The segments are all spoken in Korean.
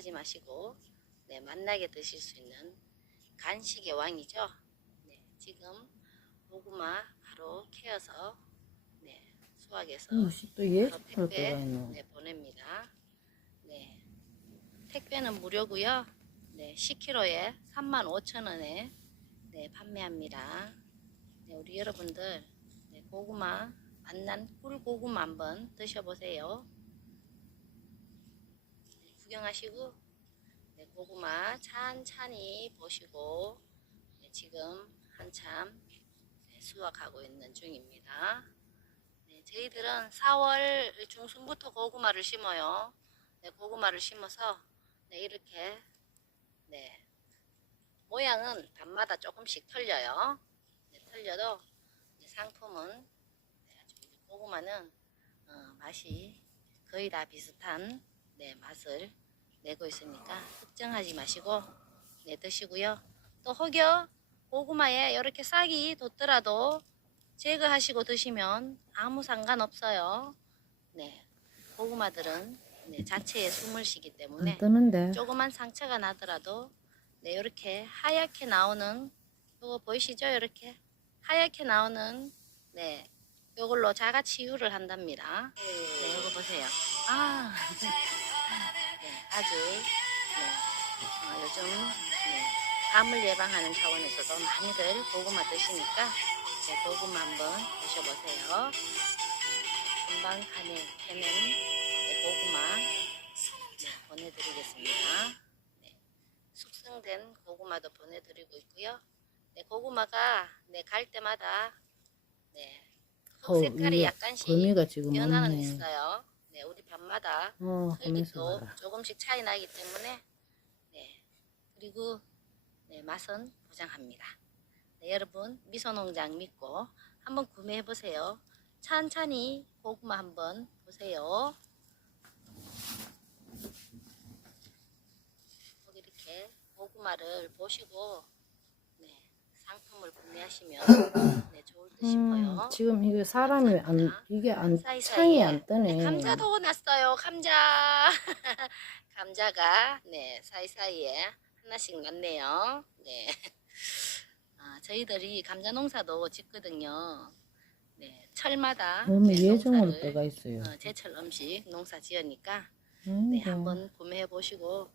걱정하지 마시고 네, 만나게 드실 수 있는 간식의 왕이죠. 네, 지금 고구마 바로 캐어서 네, 수확해서 때가 택배. 네, 보냅니다. 네, 택배는 무료고요. 네, 10kg에 35,000원에 네, 판매합니다. 네, 우리 여러분들 네, 고구마 만난 꿀고구마 한번 드셔보세요. 네, 구경하시고 네, 고구마 찬찬히 보시고 네, 지금 한참 네, 수확하고 있는 중입니다. 네, 저희들은 4월 중순부터 고구마를 심어요. 네, 고구마를 심어서 네, 이렇게 네, 모양은 밤마다 조금씩 틀려요. 네, 틀려도 상품은 네, 고구마는 어, 맛이 거의 다 비슷한 네, 맛을 내고 있으니까 걱정하지 마시고 네, 드시고요. 또 혹여 고구마에 이렇게 싹이 돋더라도 제거하시고 드시면 아무 상관없어요. 네, 고구마들은 네, 자체에 숨을 쉬기 때문에 안 뜨는데. 조그만 상처가 나더라도 네 이렇게 하얗게 나오는 요거 보이시죠? 이렇게 하얗게 나오는 네 요걸로 자가 치유를 한답니다. 네 요거 보세요. 아 네, 아주 네, 어, 요즘 네, 암을 예방하는 차원에서도 많이들 고구마 드시니까 네, 고구마 한번 드셔보세요. 금방 간에 캐는 네, 고구마 네, 보내드리겠습니다. 네, 숙성된 고구마도 보내드리고 있고요. 네, 고구마가 네, 갈 때마다 네, 흙 어, 색깔이 약간씩 변화는. 있어요. 네, 우리 밤마다 어, 또 봐라. 조금씩 차이 나기 때문에 네, 그리고 네, 맛은 보장합니다. 네, 여러분 미소농장 믿고 한번 구매해 보세요. 찬찬히 고구마 한번 보세요. 꼭 이렇게 고구마를 보시고 네, 상품을 구매하시면 네, 좋을 듯 싶어요. 음, 지금 이게 사람이 안, 이게 안, 사이사이에. 창이 안 뜨네. 네, 감자도 났어요. 감자. 감자가 네 사이사이에 하나씩 났네요. 네. 아, 저희들이 감자 농사도 짓거든요. 네, 철마다 몸에 네, 예정으로 농사를, 때가 있어요. 어, 제철 음식 농사 지으니까 음, 네, 네. 한번 구매해 보시고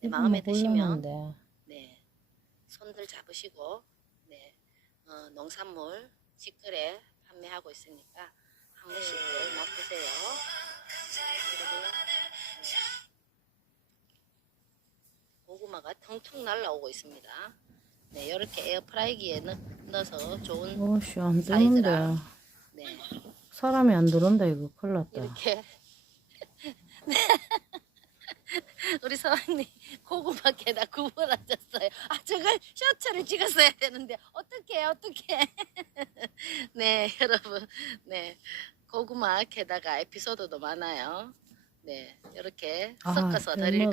네, 이거 마음에 뭐 드시면 곤란한데. 네, 손들 잡으시고 네, 어, 농산물 직거래 판매하고 있으니까 한 번씩들 맛보세요. 그리고 네, 고구마가 텅텅 날라오고 있습니다. 네, 이렇게 에어프라이기에 넣, 넣어서 좋은 오씨, 안 사이즈라. 네, 사람이 안 들어온다, 이거. 큰일 났다. 이렇게 우리 사장님 고구마 깨다 구부러졌어요. 아 저걸 셔츠를 찍었어야 되는데 어떻게 어떻게? 네 여러분 네 고구마 캐다가 에피소드도 많아요. 네 이렇게 아, 섞어서 잘 드릴 먹어.